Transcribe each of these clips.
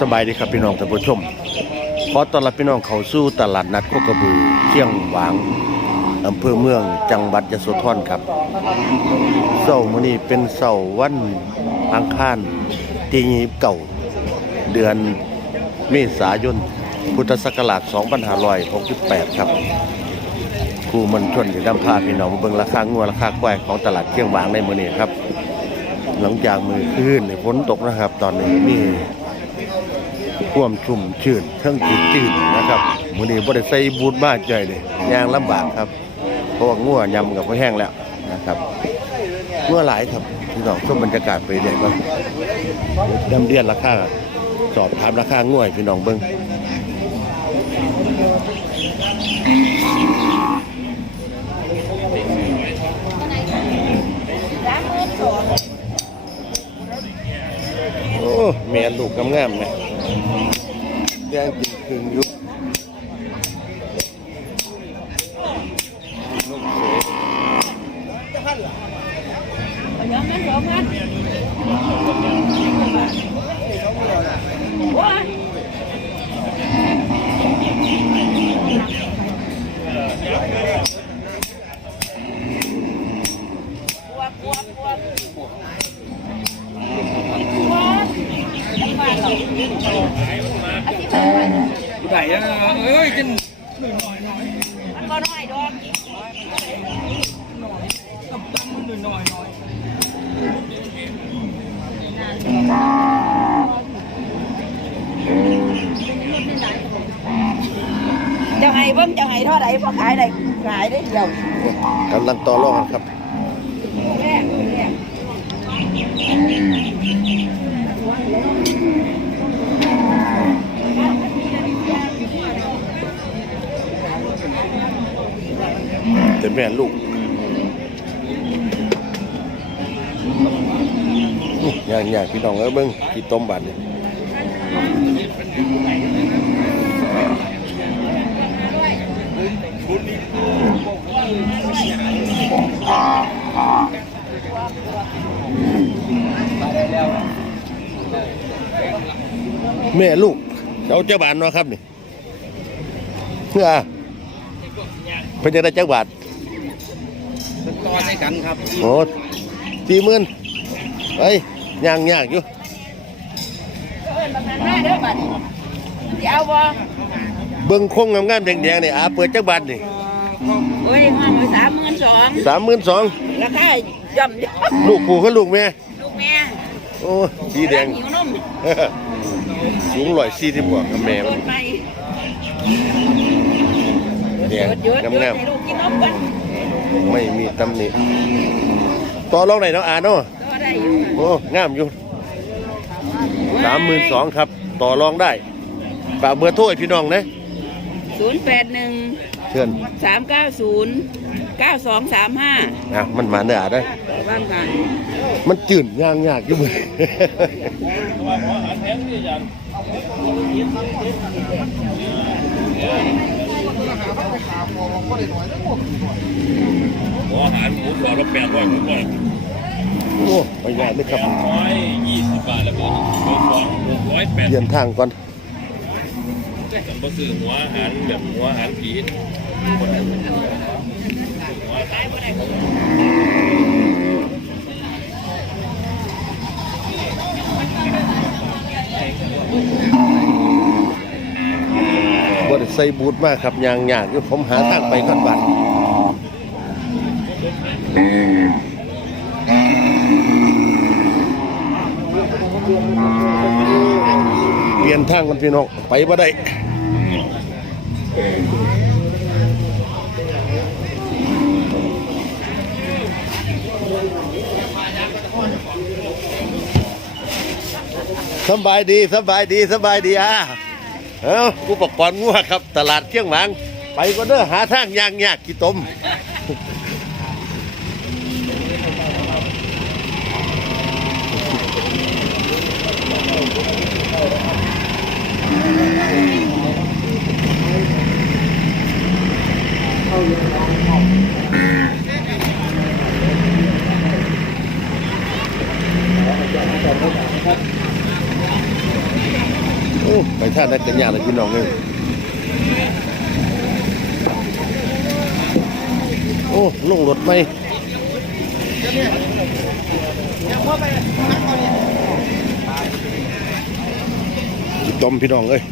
สบายดีครับพี่น้องท่านผู้ชม ขอต้อนรับพี่น้องเข้าสู่ตลาดนัดโคกระบือเชียงหวางอำเภอเมืองจังหวัดยะโสธรครับเสาร์มื้อนี้เป็นเสาร์วันอังคารที่เก่าเดือนเมษายน พุทธศักราช2568 ครับครูมันชนจะนำพาพี่น้องเบิ่งราคางัวราคาควายของตลาดเชียงหวางในมื้อนี้ครับ หลังจากมือคืนนี่ฝนตกนะครับ ตอนนี้มีความชุ่มชื่นเทั้งจืดจืดนะครับมือนี้บ่ได้ใส่บูทมาใจเลยยางลำบากครับเพราะว่างัวยำกับก็แห้งแล้วนะครับงัวหลายครับพี่น้องชมบรรยากาศไปเรื่อยก็ดำเรียนราคาสอบถามราคางัวให้พี่น้องเบิ่ง โอ้แม่ ลูกงามๆนะแดงจริงคึงอยู่บลูกสวย ย้อมนั้นสองพันว้า ผู้ใดอะเอ้ยกิน มันก็น้อยดอก ตับตังหน่อยหน่อยหน่อย จะให้เบิ่งจะให้เท่าไหร่พอขายได้ขายได้เดียวกำลังต่อรองกันครับแค่แค่แต่แม่ลูกอย่างอย่างพี่น้องเอ้ยเบิ่งกี่ต้มบาดนี่ย แม่ลูกเจ้าเจ้าบานเนาะครับนี่เพื่อเพิ่นจะได้จักบาทตอนในกันครับโอ้สี่หมื่นไปย่างยากอยู่เอิ้นประมาณห้าเด้อบัดนี้สิเอาบ่เบิ้งคงงามๆแดงๆนี่อาเปิดจักบาทนี่ โอ้ยห้องสามหมื่นสองสามหมื่นสองราคาย่อมย่อมลูกผู้กับลูกแม่ลูกแม่โอ้สีแดงหิวนมสูงร้อยสี่สิบบวกกับแม่โดมันนไปแดงหยุดหยุดหยุดงามให้ลูกกินนมกันๆไม่มีตำหนิต่อรองไหนเนาะอาเนาะก็ได้อยู่โอ้งามอยู่สามหมื่นสองครับ ต่อรองได้ฝากเบอร์โทรให้พี่น้องนะศูนย์แปดหนึ่ง เชิญสามเก้าศูนย์เก้าสองสามห้าอะมันมาเนื้อได้อบ้านกันมันจืดย่างยากอยู่มือหัวอาหารหมูกรอบละแปดร้อยหมูกรอบโอ้ไปยากเลยครับร้อยยี่สิบบาทแล้วก็เบอร์สองหกร้อยแปดเดินทางก่อน ผมก็ซื้อหัวอาหารแบบหัวอาหารผีหัวอาหารบ่ได้ใส่บูทมากครับยางหยากอยู่ผมหาทางไปก่อนบัดเปลี่ยนทางกันพี่น้องไปบ่ได้ สบายดีสบายดีสบายดีอะเอ้าอุปกรณ์งัวครับ ตลาดเชียงหวางไปก็เด้อหาทางยางยากกี่ตม โอ้ไปท่าได้กันยากเลยพี่น้องเลยโอ้ลงรถไหมจมพี่น้องเอ้ย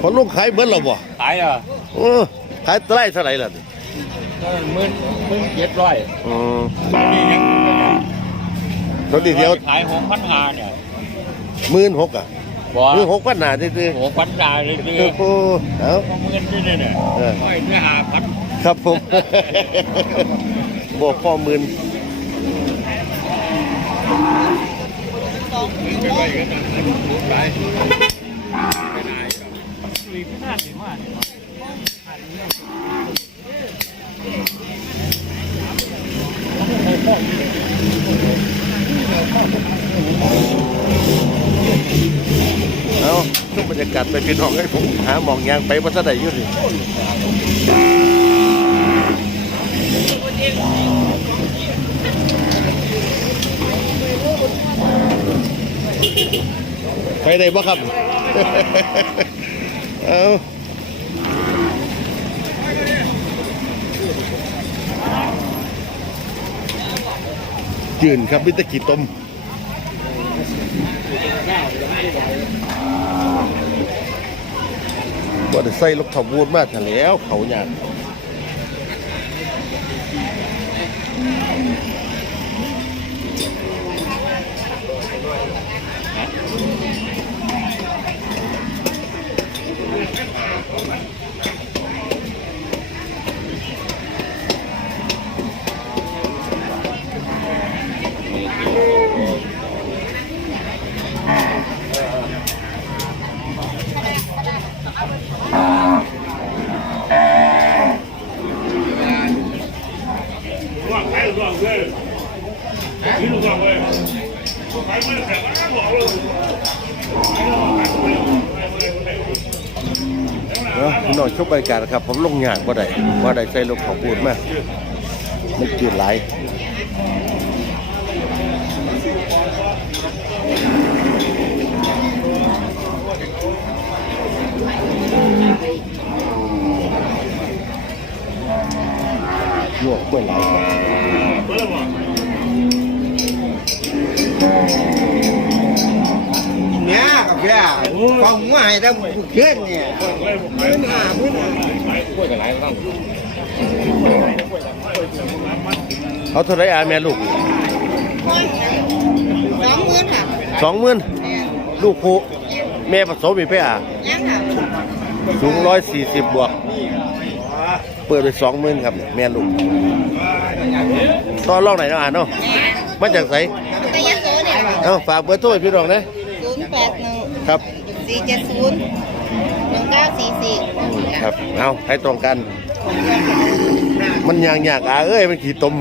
พอลุงขายเบิดแล้วบ่ขายอะเออขายตะไลเท่าไหร่ล่ะนี่หมื่นหมื่นเจ็ดร้อยอืมนี่ยังรถดีเดียวขายหกพันหาเนี่ยหมื่นหกอะบ่หมื่นหกพันหนาซื่อหกพันดาเลยๆคือโอ้โหเอาหมื่นนี่เนี่ยเนี่ยเออโอ้ยเนื้อหาพัน ครับผม บอกพ่อมื่นไปไปกันนะไปไปไหนมีพินาศดีมากเอาช่วงบรรยากาศไปพี่น้องให้ผมหาหมองยางไปวัดสะใดอยู่สิ ไปได้บ่ครับ เอาจืนครับมิตรกีต้มบ่ได้ใส่รถขบวนมาแต่แล้วเขา หยาดเนาะพี่น้องชมบรรยากาศครับ ผมลงหยาดบ่ได้บ่ได้ใส่รถขบวนมามันจืดหลายลวกกล้วยหล เนี่ยกับแกฟังว่าให้ได้ผู้เขียนเนี่ยพื้นหาพื้นหาเอาเท่าไรอาแม่ลูกสองหมื่นค่ะสองหมื่นลูกครูแม่ผสมอีกไปอะยังค่ะสูงร้อยสี่สิบบวก เปิดไปสองหมื่นครับ แม่ลูก ตอนลองไหนเนาะอ่านเนาะแม่มาจากไสแต่ยะโสเนี่ยเอาฝากเบอร์โทรให้พี่น้องนะศูนย์แปดหนึ่งครับสี่เจ็ดศูนย์หนึ่งเก้าสี่สี่ครับเอาให้ตรงกัน มันยางยากอาเอ้ยมันขี่ตม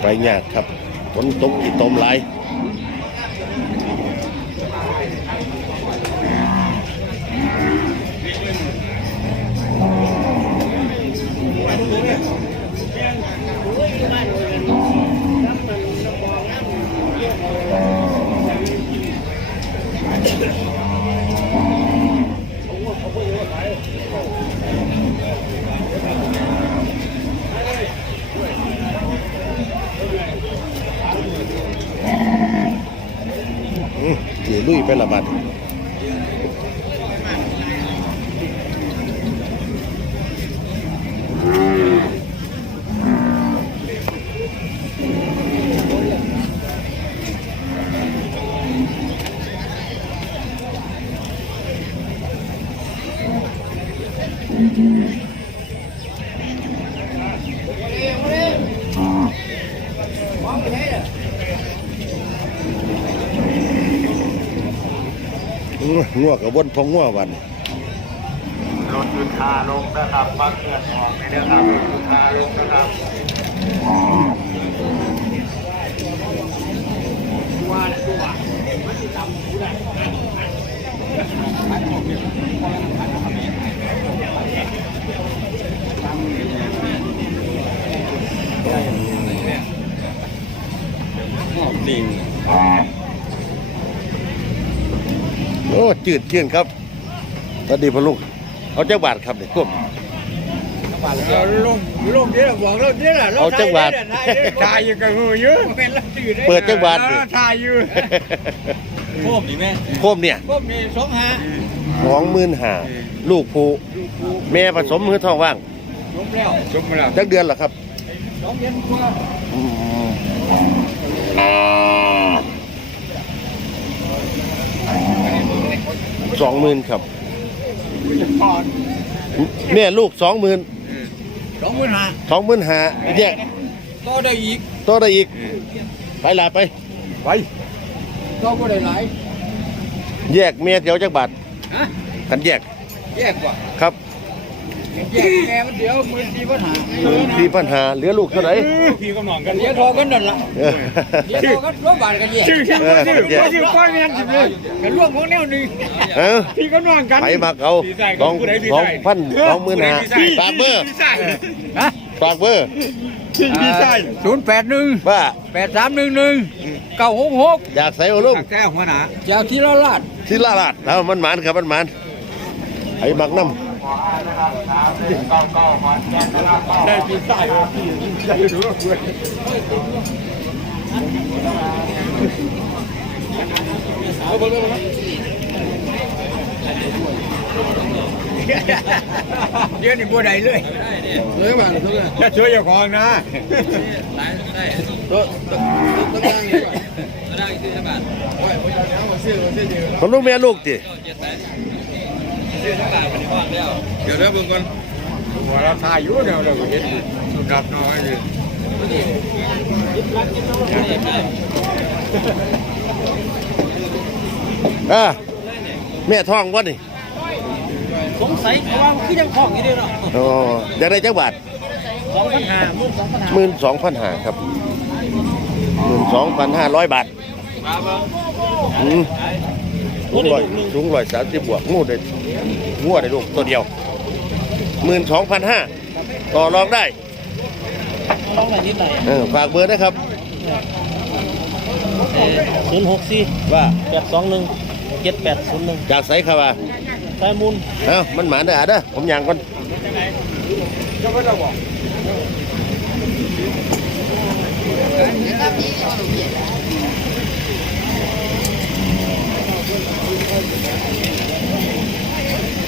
ไปยากครับฝนตกอีตมหลย อืม เจีลุ ยไปละบัดอื้องัวนพองงัววันนี้จุดคาลงนะครับมาเคลื่อนออกในเรื่องครับจุดคาลงนะครับ ลิง โอ้ จืดเชื่อนครับสวัสดีพ่อลุงเอาจักบาทครับเด็กควบเราลงลงเดี๋ยวบอกเราเดี๋ยวเอาจังหวัดทายอยู่กับหูอยู่เป็นเราตื่นได้เปิดจักบาทดิทายอยู่โคมนี่แม่โคมเนี่ยพวกนี้สองห้าสองหมื่นห้าลูกผูแม่ผสมมือท้องว่างชมแล้วชมแล้วจักเดือนเหรอครับสองเดือนกว่า สองหมื่นครับก่อนแม่ลูกสองหมื่นสองหมื่นห้าสองหมื่นห้าแยกก็ได้อีกตัวได้อีก ไปลาไป ไปก็ก็ได้หลายแยกเมียเดียวจักบาทฮะกันแยก แยกกว่าครับ แยกแม่มันเดี๋ยวหมื่นสี่พันห้าที่ปัญหาเหลือลูกเท่าไหร่พี่ก็มองกันเดี๋ยวทอกันนั่นล่ะเออเดี๋ยวทอกันร้อยบาทกันแยกชื่อชื่อเออชื่อแยกชื่อก้อยแม่นจิบเลยกันร่วมของแนวนี้เออพี่ก็นอนกันไปมาเอาสองสองพันสองหมื่นห้าฝากเบอร์พี่ใส่ฮะฝากเบอร์พี่ใส่ศูนย์แปดหนึ่งว่าแปดสามหนึ่งหนึ่งเก้าหกหกอยากใส่โอลุ่มแก้วหัวหนาเจ้าที่เราลาดที่ลาลาดแล้วมันหมานครับมันหมานไอ้มักน้ ได้พี่ใส่พี่ใส่ดูว่าคุยเดี๋ยวนี้บัวใดเลยเลยบ้างเลยอย่าช่วยอย่าคองนะตัวตัวตัวตั้งนี่ำคนลูกแม่ลูก จีเดี๋ยวเริ่มเบิ่งก่อนหัวเราทายอยู่เดี๋ยวเราเห็นสุดดับน้อยเลยอ่าแม่ท้องวะนี่สงสัยว่าคือยังของอยู่เด้เนาะอ๋ออยากได้จักบาทสองพันห้ามุ่งสองพันห้าหมื่นสองพันห้าครับหมื่นสองพันห้าร้อยบาทอืมสูงร้อยสูงร้อยสามสิบบวกงูได้ งูได้ลูกตัวเดียวหมื่นสองพันห้าต่อรองได้ต้องอะไรนิดหน่อยเออฝากเบอร์นะครับศูนย์หกสี่ว่าแปดสองหนึ่งเจ็ดแปดศูนย์หนึ่งจากไสครับว่าสายมูลเอ้ามันหมานได้อะเด้อผมย่างก่อน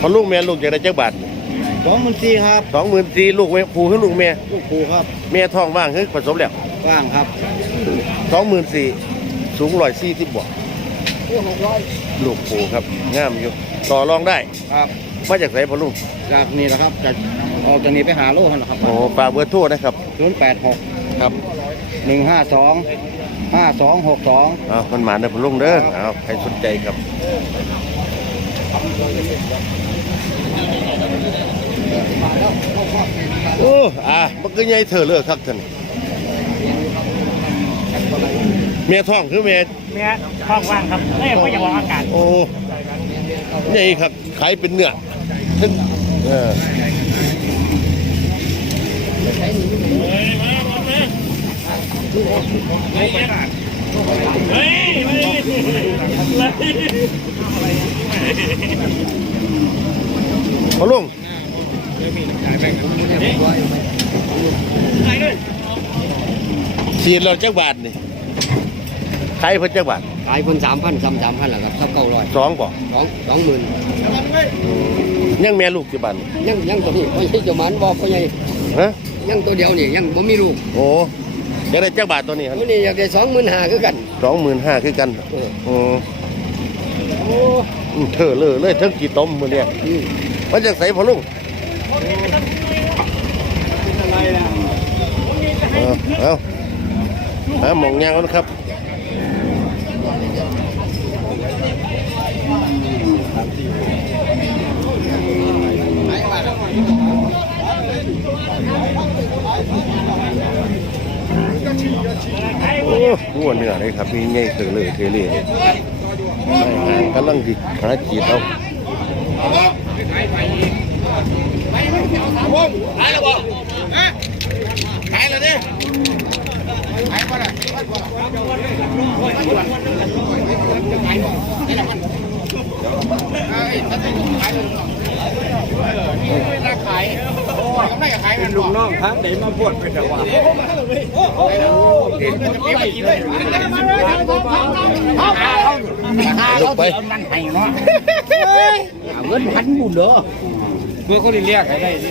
พอลูกแม่ลูกอยากได้จักบาทสองหมื่นสี่ครับสองหมื่นสี่ลูกแม่ผูขึ้นลูกแม่ลูกครูครับแม่ท้องว่างคือผสมแล้วว่างครับสองหมื่นสี่สูงร้อยสี่สิบบวกเพื่อหกร้อยลูกผูครับงามอยู่ต่อรองได้ครับมาจากไหนพอลูกจากนี้แหละครับจากออกจากนี้ไปหาโลกันนะครับโอ้ฝากเบอร์โทรนะครับศูนย์แปดหกครับ หนึ่งห้าสองห้าสองหกสองเอามันหมานเด้อพอลุงเด้อเอาใครสนใจครับโอ้อะมันก็ใหญ่เธอเลิกครับท่านเมียท้องคือเมียแม่ท้องว่างครับเอ้ยก็อย่าบอกอากาศโอ้ใหญ่ครับขายเป็นเนื้อถึงเออ พอลุงฉีดเราจักบาทนี่ขายเพิ่นจักบาทขายคนสามพันสามสามพันแหละครับเท่าเก้าร้อยสองบ่สองสองหมื่นยังแม่ลูกกี่บาทยังยังตัวนี้พ่อใหญ่เจ้าหมันบอกพ่อใหญ่ฮะยังตัวเดียวนี่ยังบ่มีลูกโอ้ อยากได้จักบาทตัวนี้ครับตัวนี้อยากได้สองหมื่นห้าคือกันสองหมื่นห้าคือกันเอออืมโอ้อืมเธอเลยเลยทั้งกี่ต้มมือเนี่ยอืมมันจะใส่พอลุงเอาเอาหาหมองยางก่อนครับ หัวเหนือเลยครับมีไงเธอเลยเทเลยไม่ห่างกำลังดิหาจีดเอาลู กน้องทั้งไหนมาบวชเป็นแต่ว่าลงไปเงินพันบุญเด้อเพื่อคนเรียกให้ได้ดิ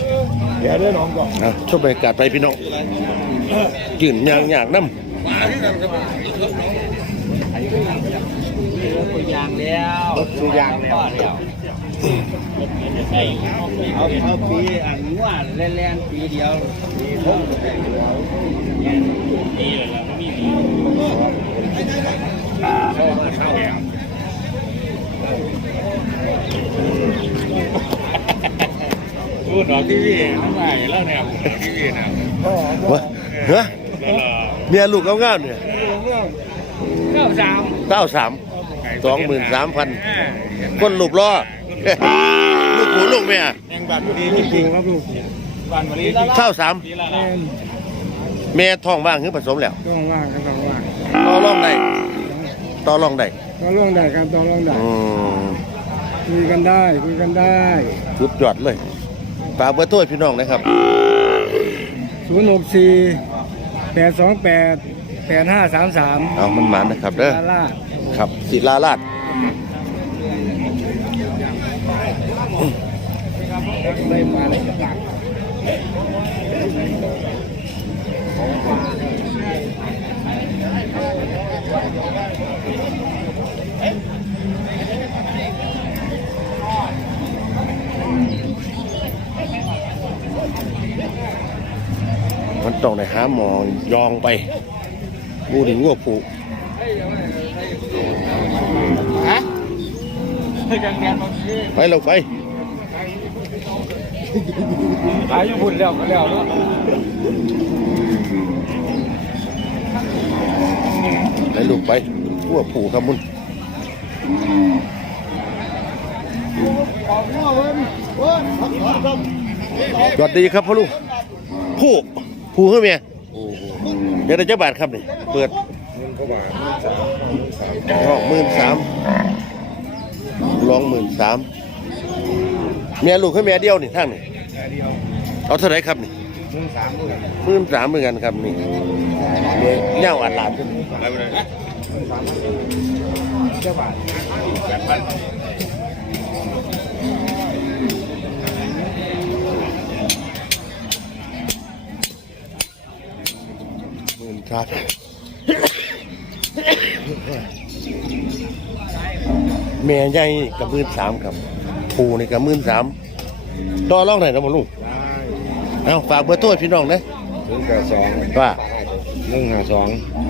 ชมบรรยากาศไปพี่น้องยืนยางยากน้ตัวยางแล้วตัวยางแล้วเอาเอาปีอันว่าเล่นๆปีเดียวปีพงปีเลยแล้วไม่มีเข้ามาเข้าแหง พูดออกทีวีไม่แล้วเนี่ยทีวีนะำวะเฮ้ยเมียลูกเอางามเนี่ยเก้าสามเก้าสามสองหมื่นสามพันคนลูกล้อลูกหูลูกเมียแองบัตรดีจริงๆครับลูกบัตรวันนี้เก้าสามดีละละแม่ท้องว่างคือผสมแล้วต้องว่างก็ต้องว่างต่อรองได้ต่อรองได้ต่อรองได้ครับต่อรองได้อืมคุยกันได้คุยกันได้สุดยอดเลย ฝากเบอร์โทรให้พี่น้องนะครับ ศูนย์หกสี่แปดสองแปดแปดห้าสามสามเอามันหมานนะครับเด้อ ลาล่าครับศิลาราชได้มาเลย ต้องได้หาหมอยองไปงูดิงัวผูฮะยังแงนมาคือไปเราไปขายญี่ปุ่นแล้วก็แล้วเนาะไปลูกไปงัวผูครับมุนสวัสดีครับพ่อลุงผู้ ผู้เฮ้ยเมียเดี๋ยวได้เจ้าบาทครับนี่เปิดห้องหมื่นสามลองหมื่นสามเมียลูกให้เมียเดียวนี่ทั้งนี่เอาเท่าไหร่ครับนี่หมื่นสามเหมือนกันครับนี่เมียเน่าอัดหลานขึ้นหมื่น ครับเมียใหญ่กับหมื่นสามครับผูนี่กับหมื่นสามต่อรองไหนนะพ่อลุงเอาฝากเบอร์โทรให้พี่น้องนะศูนย์แปดสองว่าสหนึ่งห้าสอง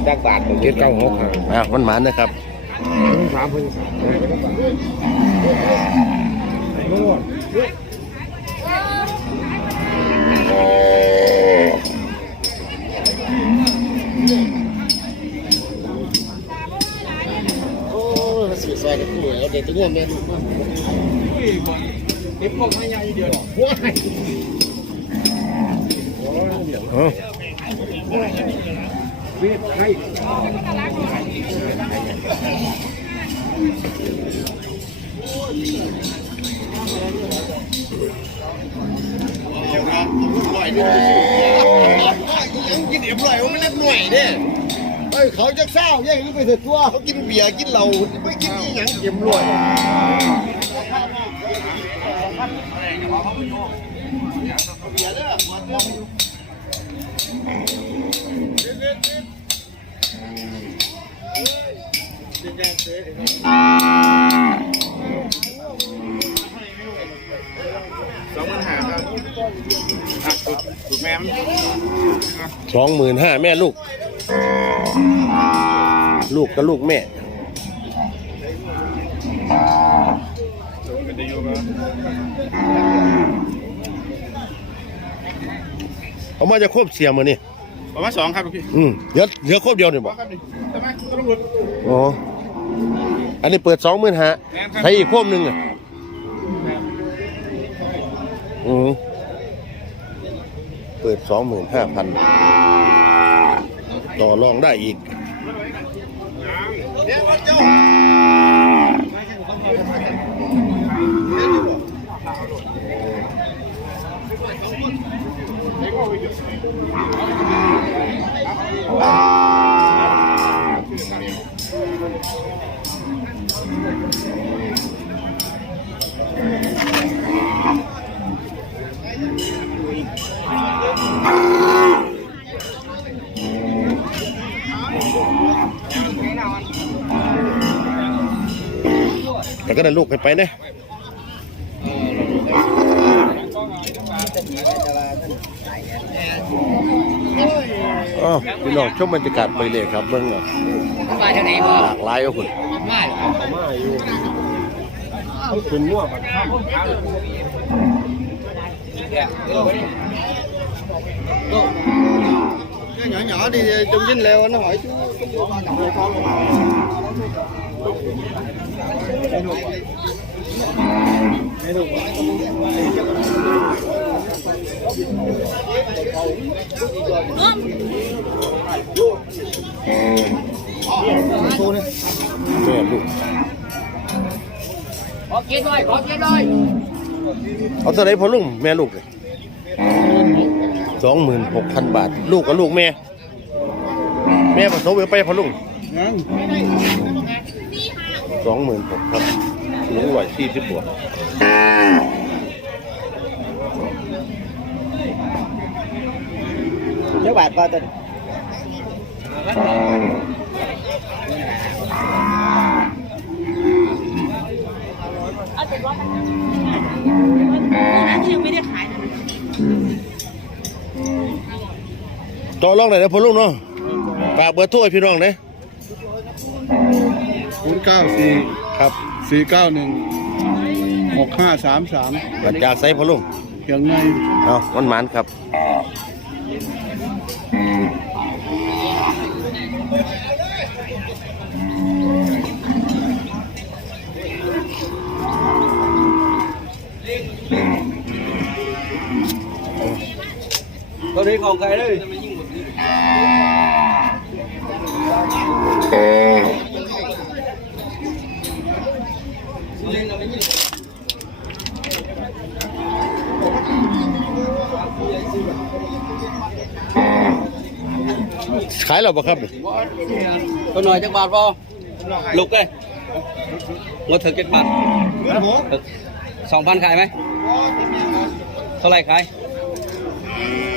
จากบาทผมเจ็ดเก้าหกห้าอะมันหมานนะครับสามพันโเง่วงเด่นเก็บพวกไม่ใหญ่เดียวว้ายเอ้าเวียดให้ยังกินเอ็มร่อยว่ามันเล็กหน่วยเนี่ยเฮ้ยเขาจะเศร้าแย่งไปเถอะตัวเขากินเบียร์กินเหล้าไม่กินอี หยังเอ็มร่อยสองหมื่นห้าครับอะสุดสุดแม่มันสองหมื่นห้าแม่ลูก ลูกกับลูกแม่ เป็นได้อยู่ครับเอามาจะครบเสียมือนี่ประมาณสองครับพี่อืมเดี๋ยวเดี๋ยวครบเดียวนี่บอกครับนี่ทำไมต้องหลุดอ๋ออันนี้เปิดสองหมื่นห้าใช้อีกครบหนึ่งอะอืมเปิดสองหมื่นห้าพันต่อรองได้อีก แต่ก็ได้ลูกให้ไปเนี่ย อ๋อพี่น้องชมบรรยากาศไปเลยครับเบิ้งอะมาจากไหนบ่หลากหลายก็คุณมาคุณมั่ว nhỏ nhỏ đi trong dinh leo nó hỏi chú แม่ลูกขอเกียร์หน่อยขอกียร์หน่อยเอาเท่าไรพอลุงแม่ลูกเลยสองหมื่นหกพันบาท ลูกกับลูกแม่ แม่ผสมไปพอลุงสองหมื่นหกครับสูงร้อยสี่สิบบวก nhớ bạc coi tình ต่อรองไหนนะพอลุงเนาะฝากเบอร์โทรให้พี่น้องเด้ศูนย์เก้าสี่ครับสี่เก้าหนึ่งหกห้าสามสามหลังจากใส่พอลุงเขียงในเอามันหมานครับ ตัวนี้ขอ ขายเราปะครับตัวหน่อยจักบาทพอลุกเลยงดถึงเจ็ดบาทสองพันขายไหมเท่าไหรขาย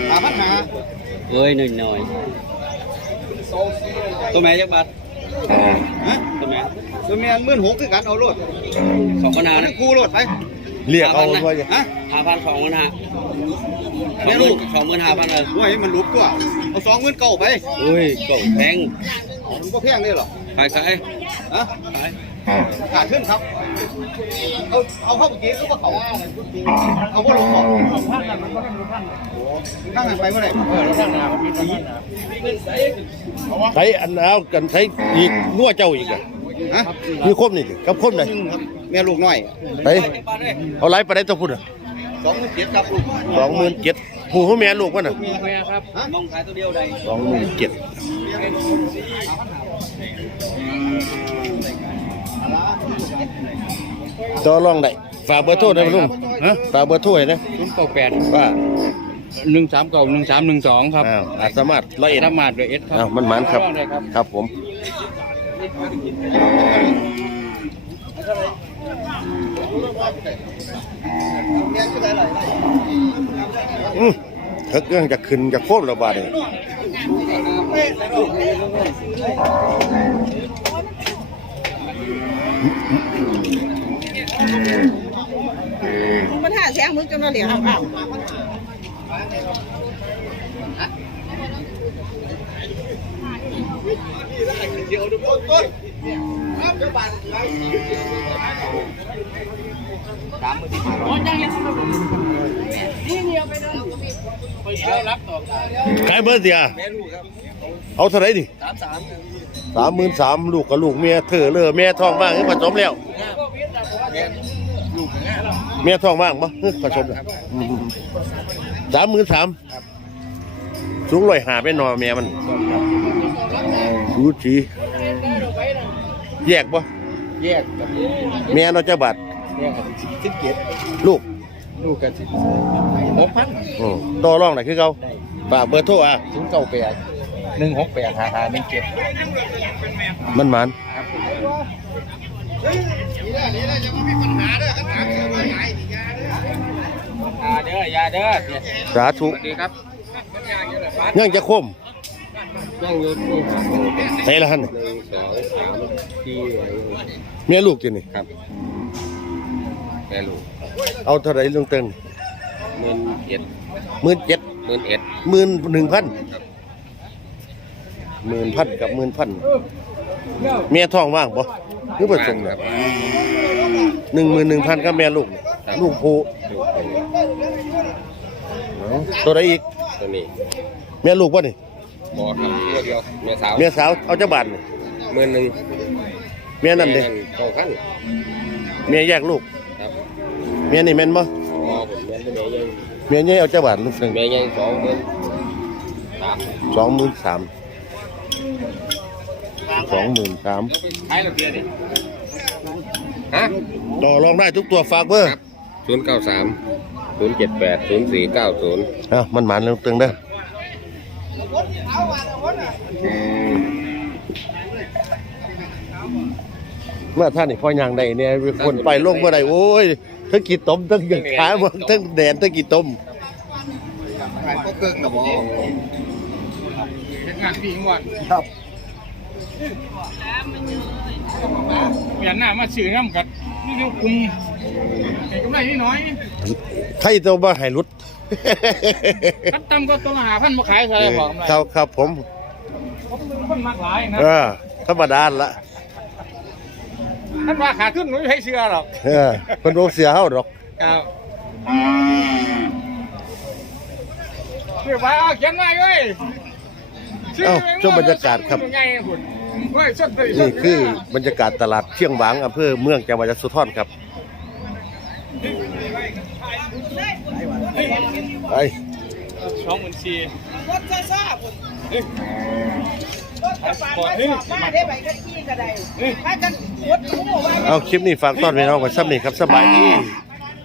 หาปัญหาเอ้ยหน่อยหน่อยตัวแม่จักบาทฮะตัวแม่ตัวเมียมื่นหกคือกันเอารถสองพันห้านั่นะนกูรถไปเรียกเอาไว้ฮะห้าพันสองพันห้าเแม่ลูกสองหมื่นห้าพันเลยว่าให้มันลุกตัว เอาสองหมื่นเก้าไปอุ้ยก็แพงมันก็แพงเลยเหรอขายขายฮะขาดขึ้นครับ เอาเอาเข้าเมื่อกี้ก็ว่าเขาเอาว่าลงบอกตั้งกันไปเมื่อไหร่ใช้อันเอากันใช้อีกนัวเจ้าอีกอะฮะมีคมนี่สิกับคมเลยแม่ลูกน้อยไปเอาไรไปได้ตัวพุ่นอะสองหมื่นเจ็ดครับลูกสองหมื่นเจ็ดผู้เขาแม่ลูกมันอะมองขายตัวเดียวใดสองหมื่นเจ็ดต่อรองได้ฝากเบอร์โทรได้ไหมลุงฮะฝากเบอร์โทรให้นะศูนย์เก้าแปดว่าหนึ่งสามเก้าหนึ่งสามหนึ่งสองครับอ้าวอาจสามารถร้อยเอ็ดสามารถเลยเอสครับอ้าวมันหมันครับได้ครับครับผม อืมเถิกเรื่องจะขึ้นจะโค้มระบาดเลยมึงมาแซงมึงจนเราเหลียวเอาเอา ขายเบอร์เสียเอาเท่าไหรดิสามหมื่นสามลูกกับลูกเมียเธอเลอแม่ท้องบ้างให้ผสมแล้วเมียท้องบ้างปะเฮ้ยผสมแล้วสามหมื่นสาม สูงร้อยหาไปหนอแม่มันดูสีแยกปะแยกกับแม่เราจะบาดแยกกับสิบเจ็ดลูกลูกกันสิบหกพันอืมต่อรองไหนคือเขาฝากเบอร์โทรอะศูนย์เก้าแปดหนึ่งหกแปดหาหาหนึ่งเจ็ดมันมันยาเด้อยาเด้อสาธุสวัสดีครับ ยังจะคมยังอยู่ใส่ละหันหนึ่งสองสามสี่เมียลูกจีนี่ครับแม่ลูกเอาเท่าไหรลุงเติงหมื่นเจ็ดหมื่นเจ็ดหมื่นเอ็ดหมื่นหนึ่งพันหมื่นพันกับหมื่นพันเมียท้องว่างปะหรือผสมเนี่ยหนึ่งหมื่นหนึ่งพันกับแม่ลูก ลูกผู้เอาตัวไหนอีก ตัวนี้แม่ลูกปะนี่บอครับตัวเดียวแม่สาวเมียสาวเอาเจ้าบานนี่หมื่นหนึ่งเมียนั่นเด้เก้าพันเมียแยกลูกครับเมียนี่แม่นปะอ๋อผมแม่เป็นแม่ยังเมียนี่เอาเจ้าบานลูกหนึ่งแม่ยังสองหมื่นสามสองหมื่นสามสองหมื่นสามขายเราเบียร์ดิฮะต่อรองได้ทุกตัวฝากเบอร์ศูนย์เก้าสาม ศูนย์เจ็ดแปดศูนย์สี่เก้าศูนย์อะมันหมันเรื่องตึงเด้อเมื่อท่านนี่พออย่างใดเนี่ยคนไปลงเมื่อใดโอ้ยทั้งกี่ต้มทั้งอย่างขาเมืองทั้งแดนทั้งกี่ต้มก็เกินกับบอกงานพี่วันครับเปลี่ยนหน้ามาสื่อน้ำกัด นี่ดูกลุ่มเห็นกำไรนิดน้อยใครตัวมาให้รุด คัดตำก็ตัวละหาพันมาขายใส่บอกกำไรครับครับผมเขาเป็นคนมากหลายนะเออธรรมดาละท่านว่าขาขึ้นหนูไม่ให้เชื่อหรอกเออเพิ่นบ่เสียเฮาดอกครับเดี๋ยวไปเอาเขียนไว้เว้ยเอ้าชมบรรยากาศครับ ไงคุณเฮ้ยสดเลย นี่คือบรรยากาศตลาดเชียงหวางอำเภอเมืองจังหวัดยโสธรครับไปสองหมื่นสี่รถซ่าๆพุ่นรถกระบะมาสอบมาได้ใบกะขี้ก็ได้ให้กันกดหมูว่า เอาคลิปนี้ฝากต้อนพี่น้องไว้ซ้ำนี่ครับสบายดี